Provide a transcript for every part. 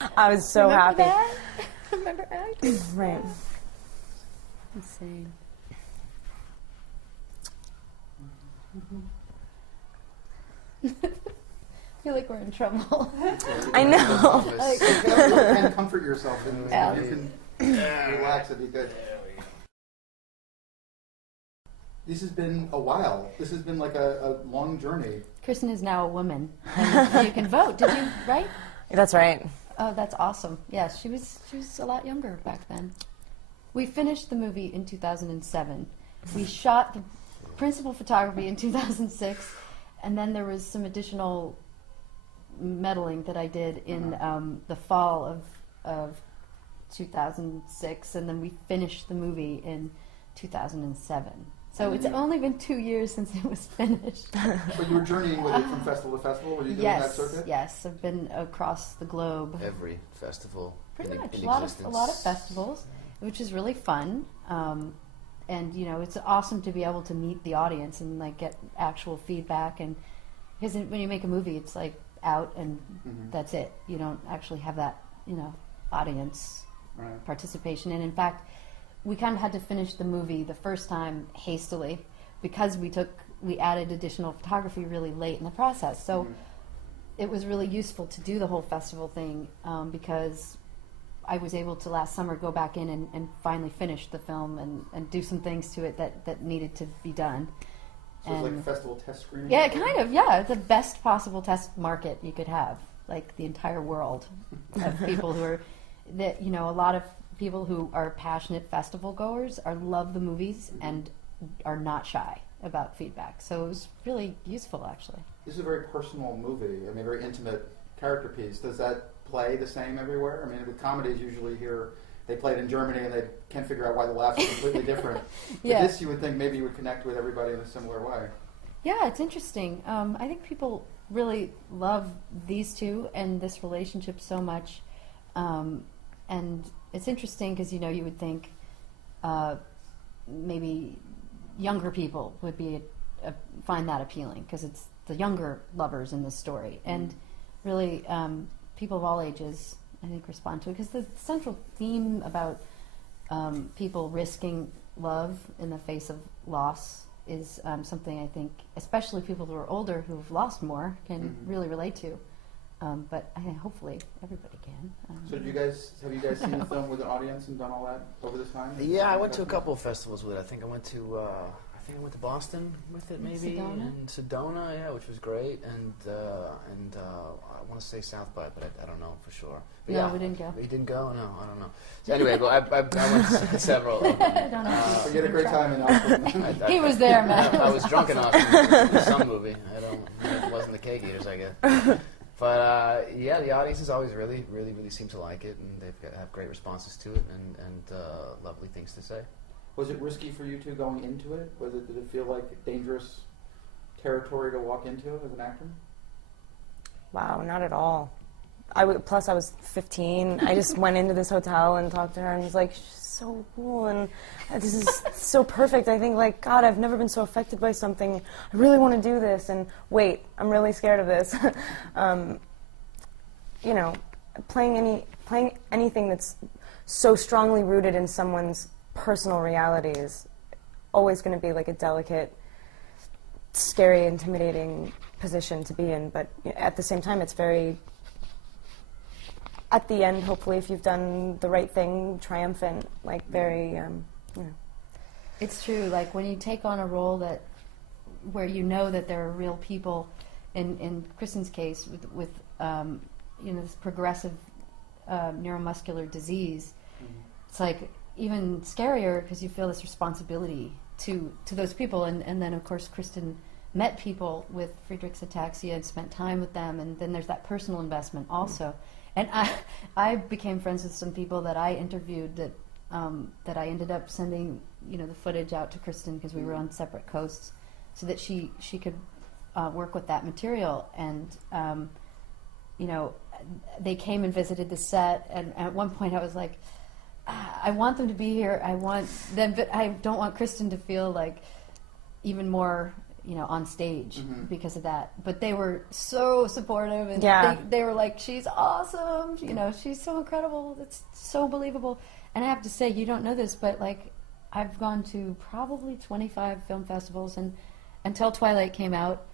I was so happy. That? Remember acting? Right. Insane. I feel like we're in trouble. I know. You can comfort yourself and you can relax, it'd be good. This has been a while. This has been like a long journey. Kristen is now a woman, and you can vote. Did you, right? That's right. Oh, that's awesome. Yeah, she was a lot younger back then. We finished the movie in 2007. We shot the principal photography in 2006, and then there was some additional meddling that I did in the fall of 2006, and then we finished the movie in 2007. So it's only been 2 years since it was finished. But you were journeying with it from festival to festival? Were you doing that circuit? Yes, I've been across the globe. Every festival. Pretty much. A lot of festivals, which is really fun. And you know, it's awesome to be able to meet the audience and like get actual feedback. And because when you make a movie, it's like out and that's it. You don't actually have that, audience participation. And in fact, we kind of had to finish the movie the first time hastily because we added additional photography really late in the process. So it was really useful to do the whole festival thing because I was able to last summer go back in and finally finish the film and do some things to it that needed to be done. So it's like a festival test screening? Yeah, kind of, yeah. It's the best possible test market you could have. Like the entire world of people who are, a lot of people who are passionate festival goers love the movies and are not shy about feedback. So it was really useful, actually. This is a very personal movie. I mean, a very intimate character piece. Does that play the same everywhere? I mean, with comedies, usually here they play it in Germany and they can't figure out why the laughs are completely different. Yeah. But this, you would think maybe you would connect with everybody in a similar way. Yeah, it's interesting. I think people really love these two and this relationship so much. And it's interesting because, you would think maybe younger people would find that appealing because it's the younger lovers in this story. And really, people of all ages, I think, respond to it because the central theme about people risking love in the face of loss is something I think, especially people who are older who've lost more, can really relate to. But I think hopefully everybody can. So have you guys seen the film with an audience and done all that over this time? Yeah, I went to a couple of festivals with it. I think I went to Boston with it, maybe, Sedona? and Sedona, yeah, which was great, and I want to say South by, but I don't know for sure. But No, yeah, we didn't go. We didn't go? No, I don't know. So anyway, but I went to several of them. I don't know. So you had a great time in Austin. He was there, man. I was drunk in Austin in some movie. It wasn't the Cake Eaters, I guess. But yeah, the audiences always really seem to like it, and they have great responses to it, and lovely things to say. Was it risky for you two going into it? Did it feel like dangerous territory to walk into as an actor? Wow, not at all. Plus, I was 15. I just went into this hotel and talked to her and was like, she's so cool and this is so perfect. I think, like, God, I've never been so affected by something. I really want to do this. And wait, I'm really scared of this. Playing anything that's so strongly rooted in someone's personal reality is always going to be like a delicate, scary, intimidating position to be in. But at the same time, it's very, at the end, hopefully, if you've done the right thing, triumphant, like very, It's true. Like when you take on a role where you know that there are real people, in Kristen's case with this progressive neuromuscular disease, it's like even scarier because you feel this responsibility to those people. And then, of course, Kristen met people with Friedreich's ataxia and spent time with them, and then there's that personal investment also. And I became friends with some people that I interviewed that I ended up sending the footage out to Kristen because we were on separate coasts, so that she could work with that material. And they came and visited the set, and at one point I was like, I want them to be here. I want them, but I don't want Kristen to feel like even more, on stage Mm-hmm. because of that. But they were so supportive, and Yeah. they were like, "She's awesome, she's so incredible. It's so believable." And I have to say, you don't know this, but like, I've gone to probably 25 film festivals, and until Twilight came out,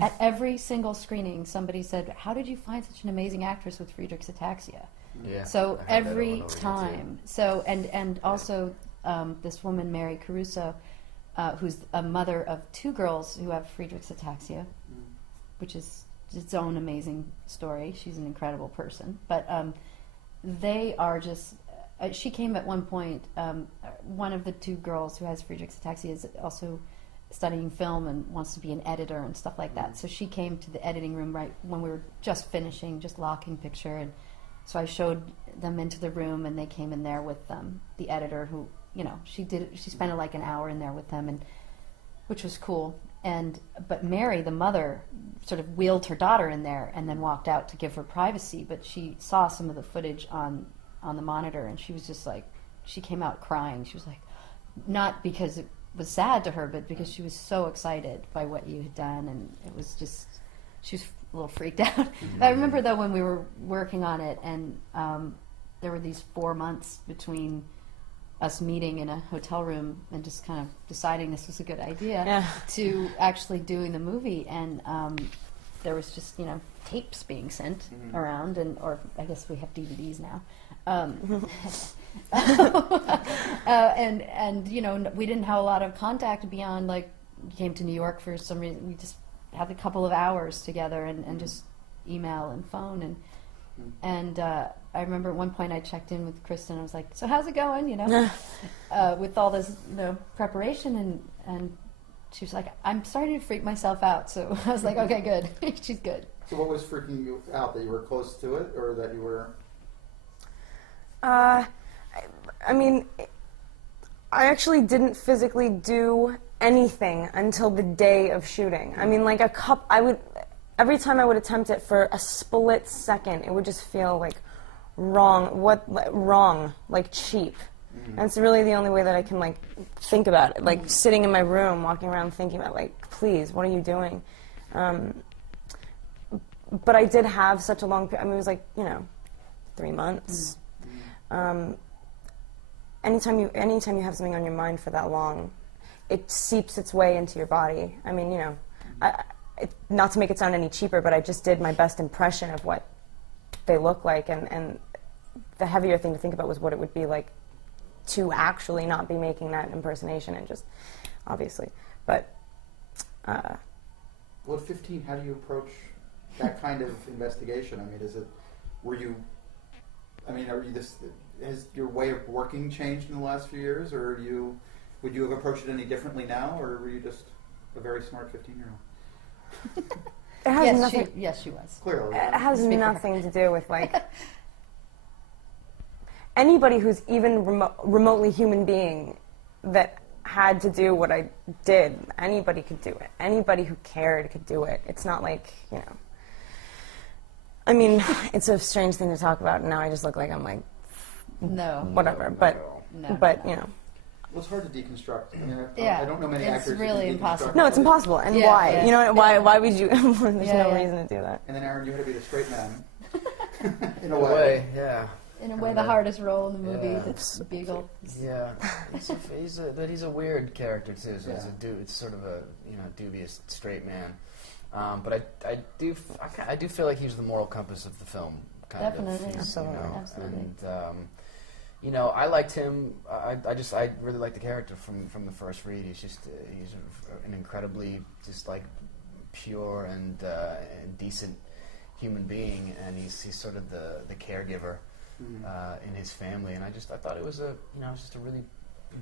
at every single screening, somebody said, "How did you find such an amazing actress with Friedreich's ataxia?" Yeah. So I heard that every over and over again, time. So and also this woman, Mary Caruso, who's a mother of 2 girls who have Friedreich's ataxia, which is its own amazing story. She's an incredible person. But they are just... she came at one point... one of the 2 girls who has Friedreich's ataxia is also studying film and wants to be an editor and stuff like that. So she came to the editing room right when we were just finishing, just locking picture. And so I showed them into the room, and they came in there with the editor who... she spent like an hour in there with them, and which was cool. But Mary, the mother, sort of wheeled her daughter in there and then walked out to give her privacy. But she saw some of the footage on the monitor, and she was just like, she came out crying. She was like, not because it was sad to her, but because she was so excited by what you had done, and it was just, she was a little freaked out. I remember though when we were working on it, and there were these 4 months between us meeting in a hotel room and just kind of deciding this was a good idea to actually doing the movie, and there was just tapes being sent around, or I guess we have DVDs now, and we didn't have a lot of contact beyond like we came to New York for some reason. We just had a couple of hours together and just email and phone, and I remember at one point I checked in with Kristen. I was like, "So how's it going?" With all this preparation, and she was like, "I'm starting to freak myself out." So I was like, "Okay, good." She's good. So what was freaking you out? That you were close to it, or that you were? I mean, I actually didn't physically do anything until the day of shooting. I mean, like every time I would attempt it for a split second, it would just feel like wrong, like cheap. And it's really the only way that I can like think about it, like sitting in my room, walking around thinking about like, please, what are you doing? But I did have such a long, it was like, 3 months. Anytime you have something on your mind for that long, it seeps its way into your body. I mean, not to make it sound any cheaper, but I just did my best impression of what they look like, and the heavier thing to think about was what it would be like to actually not be making that impersonation, and just obviously. But well, at 15, how do you approach that kind of investigation? I mean, has your way of working changed in the last few years, or would you have approached it any differently now, or were you just a very smart 15-year-old? It has nothing. Yes, she was. Clearly. It has nothing to do with like anybody who's even remotely human being that had to do what I did. Anybody could do it. Anybody who cared could do it. It's not like, I mean, it's a strange thing to talk about, and now I just look like I'm like, whatever. But Well, it's hard to deconstruct. I mean, Yeah, I don't know many it's actors really who can impossible. deconstruct no, it's it. impossible. And Yeah, why? yeah. Why would you? There's no Yeah. reason to do that. And then, Aaron, you had to be the straight man. in In a a way. way, yeah. In a way, the hardest role in the movie, Yeah. the Beagle. Yeah, he's a weird character too. So Yeah. it's sort of a dubious straight man. But I do feel like he's the moral compass of the film. Kind Definitely. of. Absolutely. Absolutely. And I liked him. I really liked the character from the first read. He's an incredibly just like pure and decent human being, and he's sort of the caregiver in his family. And I thought it was just a really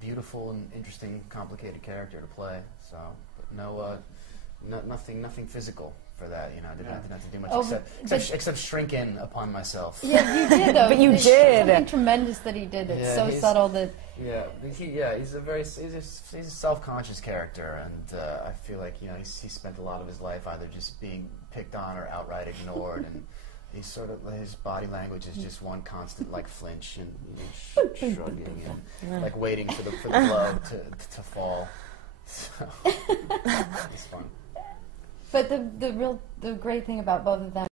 beautiful and interesting, complicated character to play. So, but nothing physical for that. I didn't have to do much except shrink in upon myself. Yeah, you did though. But you There's did. something tremendous that he did. That's so subtle that. Yeah, he's a self-conscious character, and I feel like he spent a lot of his life either just being picked on or outright ignored, and he's sort of his body language is just one constant like flinch and shrugging and like waiting for the blow to fall. So it's fun. But the great thing about both of them